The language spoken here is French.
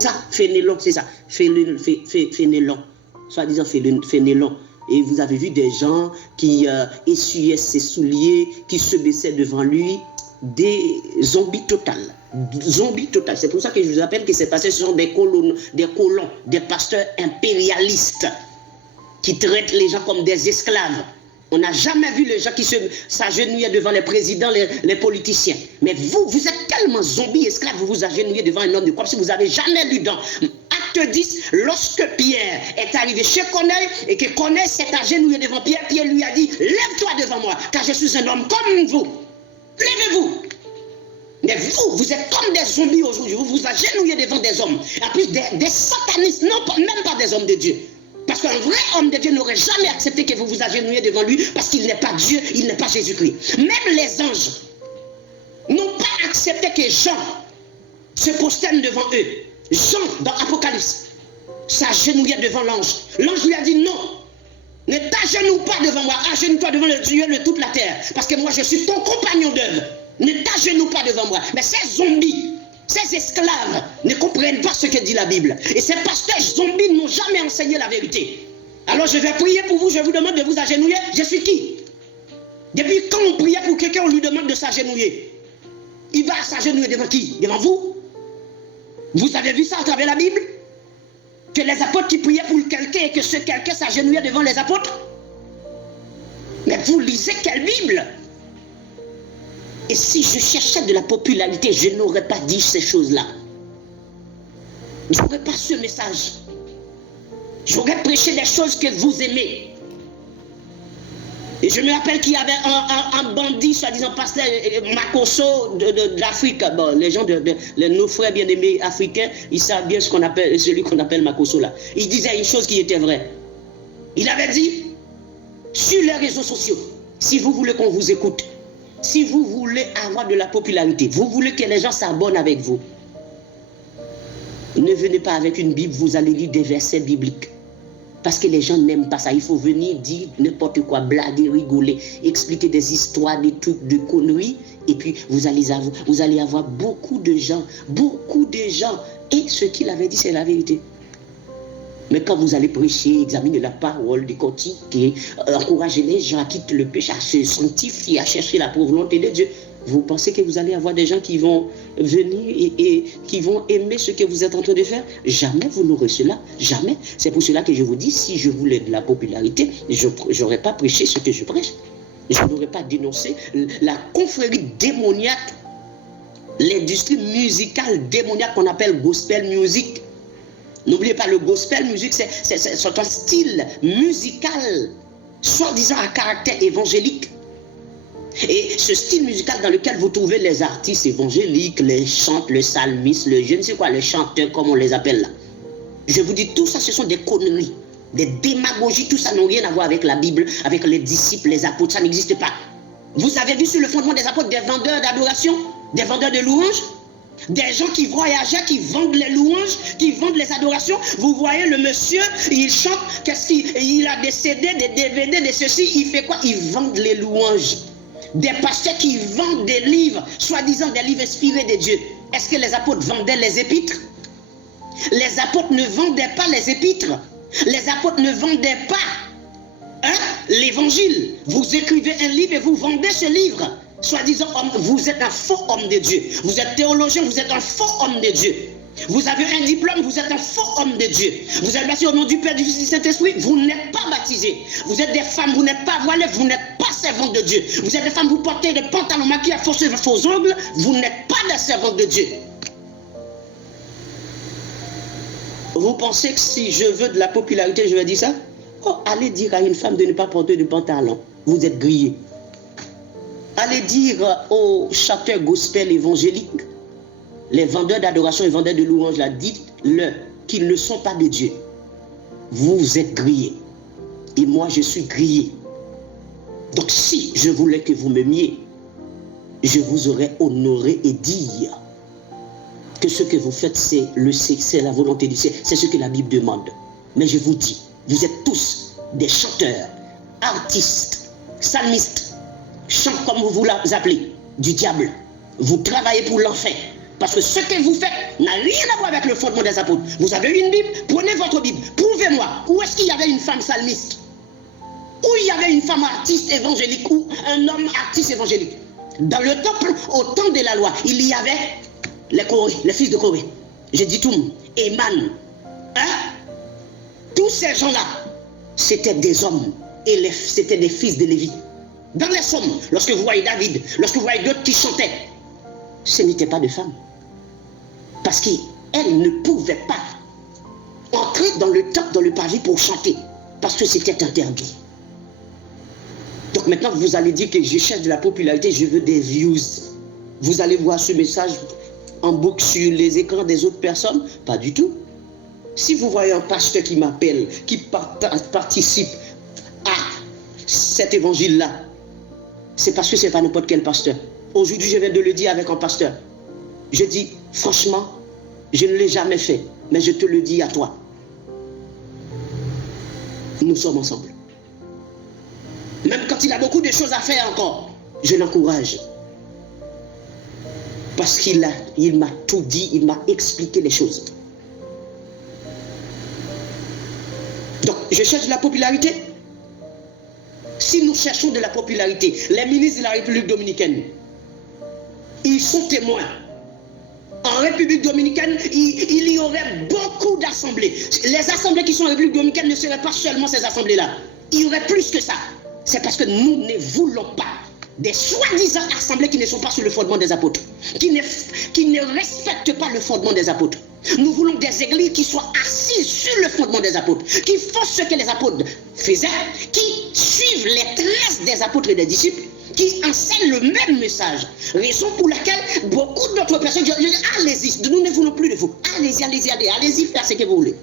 Ça, Fénélon, c'est ça. Fénélon. Soi-disant Fénélon. Et vous avez vu des gens qui essuyaient ses souliers, qui se baissaient devant lui. Des zombies totales. Zombies totales. C'est pour ça que je vous appelle que ces pasteurs, ce sont des colons, des pasteurs impérialistes qui traitent les gens comme des esclaves. On n'a jamais vu les gens qui s'agenouillaient devant les présidents, les politiciens. Mais vous êtes tellement zombies, esclaves, vous vous agenouillez devant un homme de comme si vous n'avez jamais lu dans Acte 10, lorsque Pierre est arrivé chez Corneille et que Corneille s'est agenouillé devant Pierre, Pierre lui a dit, lève-toi devant moi, car je suis un homme comme vous. Lèvez-vous. Mais vous êtes comme des zombies aujourd'hui, vous vous agenouillez devant des hommes. En plus, des satanistes, non, même pas des hommes de Dieu. Parce qu'un vrai homme de Dieu n'aurait jamais accepté que vous vous agenouillez devant lui parce qu'il n'est pas Dieu, il n'est pas Jésus-Christ. Même les anges n'ont pas accepté que Jean se prosterne devant eux. Jean, dans Apocalypse, s'agenouillait devant l'ange. L'ange lui a dit non, ne t'agenouille pas devant moi, agenouille-toi devant le Dieu de toute la terre. Parce que moi je suis ton compagnon d'œuvre. Ne t'agenouille pas devant moi. Mais ces zombies, ces esclaves ne comprennent pas ce que dit la Bible. Et ces pasteurs zombies n'ont jamais enseigné la vérité. Alors je vais prier pour vous, je vous demande de vous agenouiller. Je suis qui? Depuis quand on priait pour quelqu'un, on lui demande de s'agenouiller? Il va s'agenouiller devant qui? Devant vous? Vous avez vu ça à travers la Bible? Que les apôtres qui priaient pour quelqu'un et que ce quelqu'un s'agenouillait devant les apôtres? Mais vous lisez quelle Bible? Et si je cherchais de la popularité, je n'aurais pas dit ces choses-là. Je n'aurais pas ce message. J'aurais prêché des choses que vous aimez. Et je me rappelle qu'il y avait un bandit, soi-disant pasteur Makosso de l'Afrique. Bon, les gens, nos frères bien-aimés africains, ils savent bien celui qu'on appelle Makosso là. Il disait une chose qui était vraie. Il avait dit, sur les réseaux sociaux, si vous voulez qu'on vous écoute, si vous voulez avoir de la popularité, vous voulez que les gens s'abonnent avec vous, ne venez pas avec une Bible, vous allez lire des versets bibliques. Parce que les gens n'aiment pas ça. Il faut venir dire n'importe quoi, blaguer, rigoler, expliquer des histoires, des trucs, de conneries. Et puis vous allez avoir beaucoup de gens. Et ce qu'il avait dit, c'est la vérité. Mais quand vous allez prêcher, examiner la parole, décortiquer, encourager les gens à quitter le péché, à se sanctifier, à chercher la volonté de Dieu, vous pensez que vous allez avoir des gens qui vont venir et qui vont aimer ce que vous êtes en train de faire? Jamais vous n'aurez cela, jamais. C'est pour cela que je vous dis, si je voulais de la popularité, je n'aurais pas prêché ce que je prêche. Je n'aurais pas dénoncé la confrérie démoniaque, l'industrie musicale démoniaque qu'on appelle gospel music. N'oubliez pas, le gospel music, c'est un style musical, soi-disant à caractère évangélique. Et ce style musical dans lequel vous trouvez les artistes évangéliques, les chantes, le psalmiste, je ne sais quoi, les chanteurs, comme on les appelle là. Je vous dis, tout ça, ce sont des conneries, des démagogies, tout ça n'a rien à voir avec la Bible, avec les disciples, les apôtres, ça n'existe pas. Vous avez vu sur le fondement des apôtres des vendeurs d'adoration, des vendeurs de louanges, des gens qui voyageaient, qui vendent les louanges, qui vendent les adorations. Vous voyez le monsieur, il chante, il a des CD, des DVD, des ceci, il fait quoi? Il vend les louanges. Des pasteurs qui vendent des livres, soi-disant des livres inspirés de Dieu. Est-ce que les apôtres vendaient les épîtres? Les apôtres ne vendaient pas les épîtres. Les apôtres ne vendaient pas l'évangile. Vous écrivez un livre et vous vendez ce livre. Soi-disant, vous êtes un faux homme de Dieu. Vous êtes théologien, vous êtes un faux homme de Dieu. Vous avez un diplôme, vous êtes un faux homme de Dieu. Vous êtes baptisé au nom du Père, du Fils et du Saint-Esprit, vous n'êtes pas baptisé. Vous êtes des femmes, vous n'êtes pas voilées, vous n'êtes pas servantes de Dieu. Vous êtes des femmes, vous portez des pantalons maquillés, faux ongles, vous n'êtes pas des servantes de Dieu. Vous pensez que si je veux de la popularité, je vais dire ça? Oh, allez dire à une femme de ne pas porter de pantalon. Vous êtes grillé. Allez dire aux chanteurs gospel évangéliques, les vendeurs d'adoration et vendeurs de louanges, là, dites-leur qu'ils ne sont pas de Dieu. Vous êtes grillés. Et moi, je suis grillé. Donc, si je voulais que vous m'aimiez, je vous aurais honoré et dire que ce que vous faites, c'est la volonté du ciel. C'est ce que la Bible demande. Mais je vous dis, vous êtes tous des chanteurs, artistes, psalmistes, chants comme vous l'appelez, du diable. Vous travaillez pour l'enfer. Parce que ce que vous faites n'a rien à voir avec le fondement des apôtres. Vous avez une Bible, prenez votre Bible, prouvez-moi où est-ce qu'il y avait une femme psalmiste, où il y avait une femme artiste évangélique, ou un homme artiste évangélique. Dans le temple, au temps de la loi, il y avait les fils de Corée. Je dis tout, Éman, tous ces gens-là, c'était des hommes, et c'était des fils de Lévi. Dans les psaumes, lorsque vous voyez David, lorsque vous voyez d'autres qui chantaient, ce n'était pas de femmes. Parce qu'elles ne pouvaient pas entrer dans le temple, dans le pavé pour chanter, parce que c'était interdit. Donc maintenant, vous allez dire que je cherche de la popularité, je veux des views. Vous allez voir ce message en boucle sur les écrans des autres personnes? Pas du tout. Si vous voyez un pasteur qui m'appelle, qui participe à cet évangile-là, c'est parce que ce n'est pas n'importe quel pasteur. Aujourd'hui, je viens de le dire avec un pasteur. Je dis, franchement, je ne l'ai jamais fait, mais je te le dis à toi. Nous sommes ensemble. Même quand il a beaucoup de choses à faire encore, je l'encourage. Parce qu'il m'a tout dit, il m'a expliqué les choses. Donc, je cherche de la popularité. Si nous cherchons de la popularité, les ministres de la République dominicaine, ils sont témoins. En République dominicaine, il y aurait beaucoup d'assemblées. Les assemblées qui sont en République dominicaine ne seraient pas seulement ces assemblées-là. Il y aurait plus que ça. C'est parce que nous ne voulons pas des soi-disant assemblées qui ne sont pas sur le fondement des apôtres, qui ne respectent pas le fondement des apôtres. Nous voulons des églises qui soient assises sur le fondement des apôtres, qui font ce que les apôtres faisaient, qui suivent les traces des apôtres et des disciples, qui enseignent le même message. Raison pour laquelle beaucoup d'autres personnes disent, allez-y, nous ne voulons plus de vous. Allez-y faire ce que vous voulez.